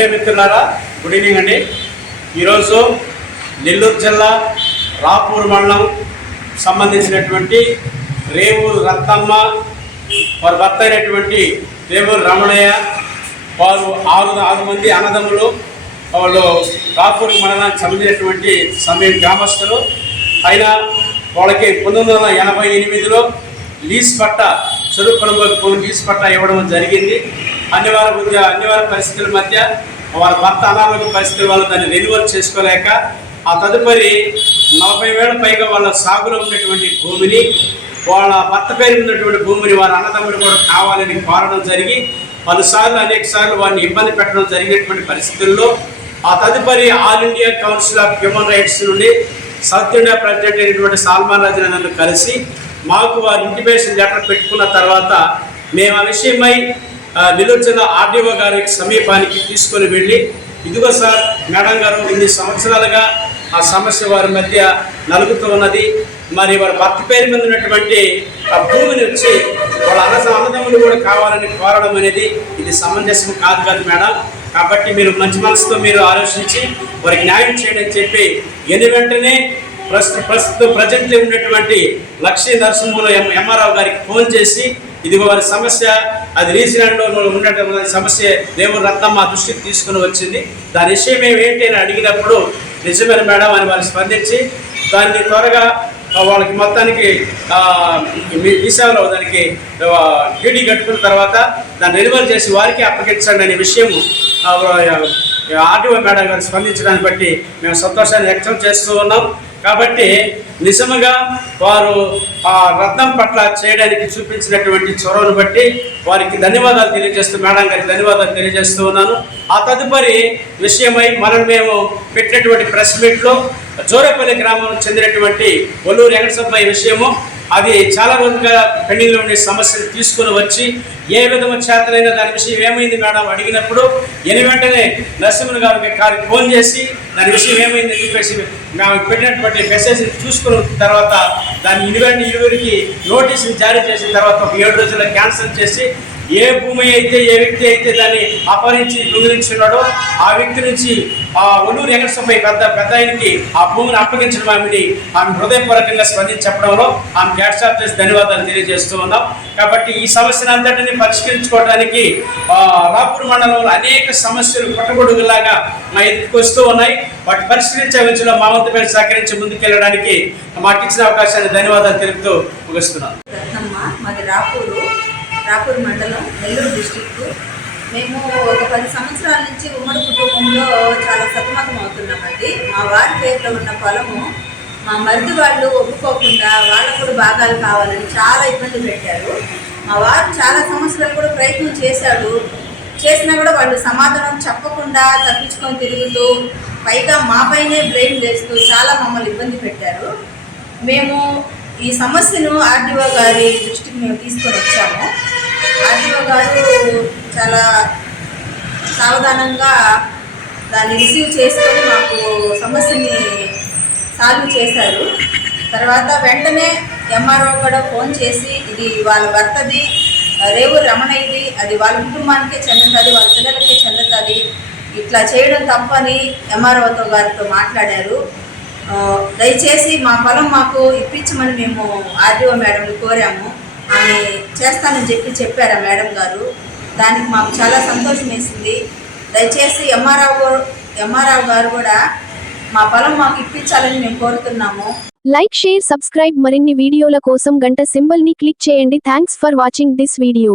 Media మిత్రులారా good evening అండి. ఈరోజు నెల్లూరు జిల్లా రాపూర్ మండలం సంబంధించినటువంటి రేవూరు రత్తమ్మ వారి భర్త అయినటువంటి రేవూరు రమణయ్య వారు ఆరు ఆరు మంది అన్నదమ్ములు వాళ్ళు రాపూర్ మండలానికి సంబంధించినటువంటి సమయం గ్రామస్తులు. అయినా వాళ్ళకి పంతొమ్మిది వందల ఎనభై ఎనిమిదిలో లీజ్ పట్ట చెరుకు కొనుగోలు లీజ్ పట్ట ఇవ్వడం జరిగింది. అనివార్య మధ్య అనివార్య పరిస్థితుల మధ్య వారి భర్త అనారోగ్య పరిస్థితుల వల్ల దాన్ని రెన్యువల్ చేసుకోలేక ఆ తదుపరి నలభై వేల పైగా వాళ్ళ సాగులో ఉన్నటువంటి భూమిని వాళ్ళ భర్త పేరు ఉన్నటువంటి భూమిని వారి అన్నదమ్ముడు కూడా కావాలని కోరడం జరిగి పలుసార్లు అనేక సార్లు వారిని ఇబ్బంది పెట్టడం జరిగినటువంటి పరిస్థితుల్లో ఆ తదుపరి All India Council of Human Rights నుండి సౌత్ ఇండియా ప్రెసిడెంట్ అయినటువంటి సాల్మాన్ రాజు నన్ను కలిసి మాకు వారి ఇంటిమేషన్ లెటర్ పెట్టుకున్న తర్వాత మేము ఆ విషయమై నిలోచన ఆర్డీఓ గారి సమీపానికి తీసుకొని వెళ్ళి ఇదిగో సార్ మేడం గారు ఇన్ని సంవత్సరాలుగా ఆ సమస్య వారి మధ్య నలుగుతూ ఉన్నది. మరి వారి భర్త పేరు మీద ఉన్నటువంటి ఆ భూమిని వచ్చి వాళ్ళ అన్న అన్నదమ్ములు కూడా కావాలని కోరడం అనేది ఇది సమంజసం కాదు కాదు మేడం. కాబట్టి మీరు మంచి మనసుతో మీరు ఆలోచించి వారికి న్యాయం చేయండి అని చెప్పి ఎన్ని వెంటనే ప్రస్తుత ప్రస్తుతం ప్రజెంట్లో ఉన్నటువంటి లక్ష్మీ నరసింహులు ఎం ఎంఆర్ఆవు గారికి ఫోన్ చేసి ఇది వారి సమస్య అది రీజనల్లో ఉన్నటువంటి సమస్య దేవుడు రత్నం మా దృష్టికి తీసుకుని వచ్చింది. దాని విషయం ఏమేంటి అని అడిగినప్పుడు నిజమైన మేడం అని వారు స్పందించి దాన్ని త్వరగా వాళ్ళకి మొత్తానికి ఆ, మీ దానికి డ్యూటీ కట్టుకున్న తర్వాత దాన్ని డెలివర్ చేసి వారికి అప్పగించండి అనే విషయం ఆర్టీఓ మేడం గారు స్పందించడాన్ని బట్టి మేము సంతోషాన్ని వ్యక్తం చేస్తూ ఉన్నాం. కాబట్టి నిజముగా వారు ఆ రత్నం పట్ల చేయడానికి చూపించినటువంటి చొరవను బట్టి వారికి ధన్యవాదాలు తెలియజేస్తూ మేడం గారికి ధన్యవాదాలు తెలియజేస్తూ ఉన్నాను. ఆ తదుపరి విషయమై మనం మేము పెట్టినటువంటి ప్రెస్ మీట్లో జోరపల్లి గ్రామం చెందినటువంటి ఒల్లూరు వెంకటసబ్బాయి విషయము. అది చాలా రోజులుగా పెళ్ళిలో ఉండే సమస్యను తీసుకొని వచ్చి ఏ విధమ చేతనైనా దాని విషయం ఏమైంది మేడం అడిగినప్పుడు ఎని వెంటనే నరసింహన్ గారికి కారు ఫోన్ చేసి దాని విషయం ఏమైంది అని చెప్పేసి మేము పెట్టినటువంటి మెసేజ్ చూసుకున్న తర్వాత దాన్ని ఇరువెంట ఇరువురికి నోటీసులు జారీ చేసిన తర్వాత ఒక ఏడు రోజుల్లో క్యాన్సిల్ చేసి ఏ భూమి అయితే ఏ వ్యక్తి అయితే దాన్ని అపహరించి దొంగిలించున్నాడో ఆ వ్యక్తి నుంచి ఆ ఒల్లూరు వెంకటస్వామి పెద్ద పెద్ద ఆయనకి ఆ భూమిని అప్పగించడం ఆమెని ఆమె హృదయపూర్వకంగా స్పందించి చెప్పడంలో ఆమె క్యాట్సాప్ చేసి ధన్యవాదాలు తెలియజేస్తూ ఉన్నాం. కాబట్టి ఈ సమస్యను అంతటిని పరిష్కరించుకోవడానికి రాపూర్ మండలంలో అనేక సమస్యలు పుట్టగొడుగులాగా మా ఎదుటికి వస్తూ ఉన్నాయి. వాటి పరిష్కరించే విషయంలో మా వంతు పేరు సహకరించి ముందుకెళ్ళడానికి మాకు ఇచ్చిన అవకాశాన్ని ధన్యవాదాలు తెలుపుతూ ముగిస్తున్నాను రాపూర్ మండలం నెల్లూరు డిస్టిక్ మేము ఒక పది సంవత్సరాల నుంచి ఉమ్మడి కుటుంబంలో చాలా సతమతం అవుతున్నామండి. మా వారి పేరులో ఉన్న పొలము మా మరిది వాళ్ళు ఒప్పుకోకుండా వాళ్ళకు కూడా భాగాలు కావాలని చాలా ఇబ్బంది పెట్టారు. మా వారు చాలా సంవత్సరాలు కూడా ప్రయత్నం చేశాడు. చేసినా కూడా వాళ్ళు సమాధానం చెప్పకుండా తప్పించుకొని తిరుగుతూ పైగా మాపైనే బ్లేమ్ చేస్తూ చాలా మమ్మల్ని ఇబ్బంది పెట్టారు. మేము ఈ సమస్యను ఆర్డీఓ గారి దృష్టికి మేము తీసుకొని వచ్చాము. ఆర్డీఓ గారు చాలా సావధానంగా దాన్ని రిసీవ్ చేసుకొని మాకు సమస్యని సాల్వ్ చేశారు. తర్వాత వెంటనే ఎంఆర్ఓ కూడా ఫోన్ చేసి ఇది వాళ్ళ భర్తది రేవు రమణయ్యది అది వాళ్ళ కుటుంబానికే చెందుతుంది వాళ్ళ పిల్లలకే చెందుతుంది ఇట్లా చేయడం తప్పని ఎంఆర్ఓతో గారితో మాట్లాడారు. దయచేసి మా పొలం మాకు ఇప్పించమని మేము ఆర్డీఓ మేడంని కోరాము. ఆమె చేస్తానని చెప్పి చెప్పారు ఆ మేడం గారు? దానికి మాకు చాలా సంతోషం వేసింది. దయచేసి గారు ఎంఆర్ గారు కూడా మా పొలం మాకు ఇప్పించాలని మేము కోరుతున్నాము. లైక్ షేర్ సబ్స్క్రైబ్ మరిన్ని వీడియోల కోసం గంట సింబల్ని క్లిక్ చేయండి. Thanks for watching this video.